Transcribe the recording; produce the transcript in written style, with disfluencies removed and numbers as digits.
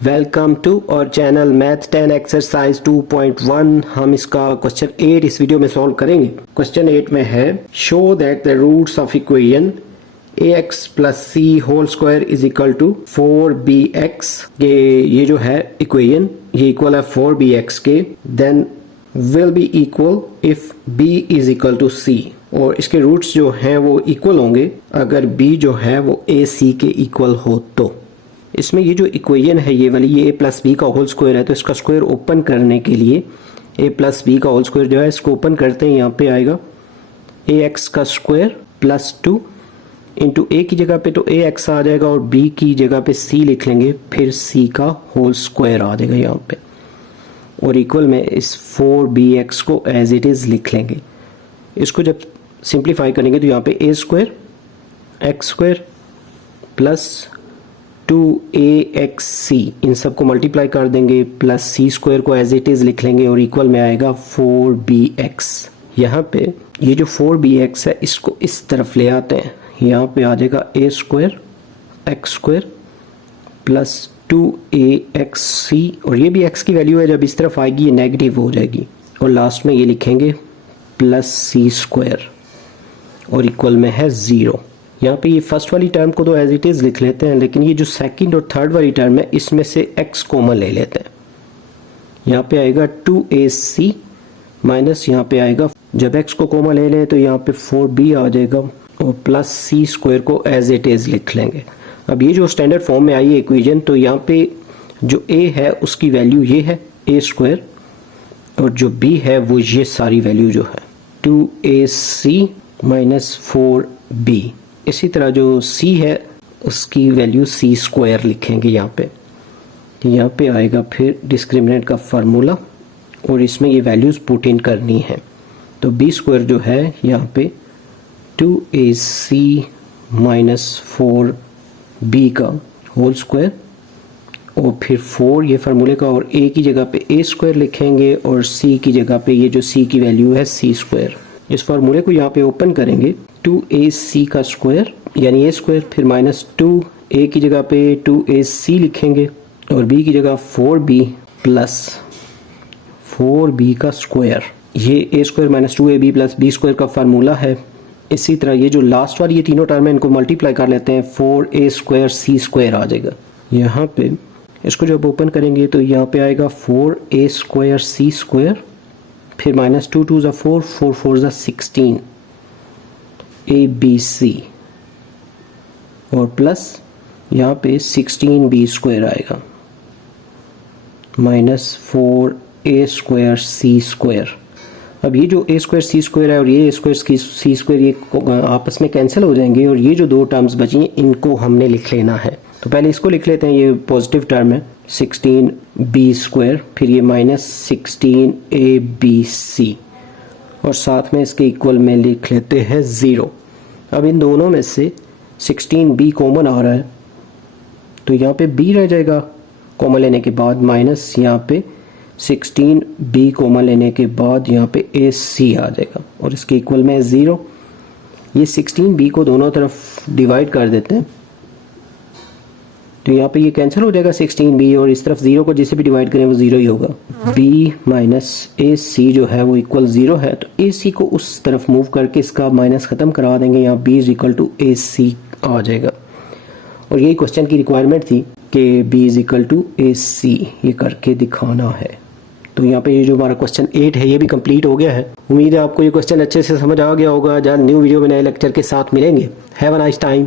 Welcome to और channel math 10 exercise 2.1। हम इसका क्वेश्चन 8 इस वीडियो में सॉल्व करेंगे। क्वेश्चन 8 में है show that the roots of equation ax plus c whole square is equal to 4bx के ये जो है इक्वेशन ये इक्वल है 4bx के, then will be equal if b is equal to c। और इसके रूट्स जो हैं वो इक्वल होंगे अगर b जो है वो ac के इक्वल हो। तो इसमें ये जो इक्वेशन है ये वाली ये a प्लस बी का होल स्क्वायर है, तो इसका स्क्वायर ओपन करने के लिए a प्लस बी का होल स्क्वायर जो है इसको ओपन करते हैं। यहाँ पे आएगा ax का स्क्वायर प्लस 2 इंटू a की जगह पे तो ax आ जाएगा और b की जगह पे c लिख लेंगे, फिर c का होल स्क्वायर आ जाएगा यहाँ पे, और इक्वल में इस 4bx को एज इट इज़ लिख लेंगे। इसको जब सिंप्लीफाई करेंगे तो यहाँ पे a square x square plus 2axc इन सब को मल्टीप्लाई कर देंगे, प्लस c स्क्वायर को एज इट इज़ लिख लेंगे और इक्वल में आएगा 4bx। यहाँ पे ये जो 4bx है इसको इस तरफ ले आते हैं, यहाँ पे आ जाएगा a square x square plus 2axc, और ये भी x की वैल्यू है, जब इस तरफ आएगी ये नेगेटिव हो जाएगी, और लास्ट में ये लिखेंगे प्लस c स्क्वायर और इक्वल में है 0। यहाँ पे ये फर्स्ट वाली टर्म को तो एज इट इज़ लिख लेते हैं, लेकिन ये जो सेकंड और थर्ड वाली टर्म है इसमें से x कॉमन ले लेते हैं। यहाँ पे आएगा 2ac माइनस यहाँ पे आएगा, जब x को कॉमन ले लें तो यहाँ पे 4b आ जाएगा और प्लस c स्क्वायर को एज इट इज़ लिख लेंगे। अब ये जो स्टैंडर्ड फॉर्म में आई है इक्वेशन, तो यहाँ पे जो a है उसकी वैल्यू ये है a स्क्वायर, और जो b है वो ये सारी वैल्यू जो है 2ac माइनस 4b। इसी तरह जो c है उसकी वैल्यू c स्क्वायर लिखेंगे यहाँ पे आएगा फिर डिस्क्रिमिनेंट का फार्मूला, और इसमें ये वैल्यूज़ पुट इन करनी है। तो b स्क्वायर जो है यहाँ पे 2ac माइनस 4b का होल स्क्वायर, और फिर 4 ये फार्मूले का, और a की जगह पे a स्क्वायर लिखेंगे और c की जगह पे ये जो c की वैल्यू है c स्क्वायर। इस फार्मूले को यहाँ पे ओपन करेंगे, 2ac का स्क्वायर यानी a स्क्वायर, फिर माइनस 2 a की जगह पे 2ac लिखेंगे और b की जगह 4b प्लस 4b का स्क्वायर। ये a square minus 2ab plus b square का फार्मूला है। इसी तरह ये जो लास्ट वाली ये तीनों टर्म है इनको मल्टीप्लाई कर लेते हैं, 4a स्क्वायर c स्क्वायर आ जाएगा। यहाँ पे इसको जब ओपन करेंगे तो यहाँ पे आएगा 4a स्क्वायर c स्क्वायर, फिर माइनस 2 2 ज़ा 4 4 4 ज़ा 16 abc, और प्लस यहाँ पे 16b स्क्वायर आएगा minus 4a square c square. अब ये जो a स्क्वायर c स्क्वायर है और ये a स्क्वायर c स्क्वायर ये आपस में कैंसिल हो जाएंगे, और ये जो दो टर्म्स बची हैं इनको हमने लिख लेना है। तो पहले इसको लिख लेते हैं, ये पॉजिटिव टर्म है 16b स्क्वायर, फिर ये माइनस 16abc, और साथ में इसके इक्वल में लिख लेते हैं 0। अब इन दोनों में से 16b कॉमन आ रहा है तो यहाँ पे b रह जाएगा कॉमन लेने के बाद, माइनस यहाँ पे 16b कॉमन लेने के बाद यहाँ पे ac आ जाएगा और इसके इक्वल में 0। ये 16b को दोनों तरफ डिवाइड कर देते हैं तो यहाँ पे ये कैंसिल हो जाएगा 16b, और इस तरफ 0 को जिसे भी डिवाइड करें वो 0 ही होगा। b माइनस ac जो है वो इक्वल 0 है, तो ac को उस तरफ मूव करके इसका माइनस ख़त्म करा देंगे, यहाँ b is equal to ac आ जाएगा। और यही क्वेश्चन की रिक्वायरमेंट थी कि b is equal to ac ये करके दिखाना है। तो यहाँ पे ये जो हमारा क्वेश्चन 8 है ये भी कंप्लीट हो गया है। उम्मीद है आपको ये क्वेश्चन अच्छे से समझ आ गया होगा। जल्द न्यू वीडियो में नए लेक्चर के साथ मिलेंगे। Have a nice time.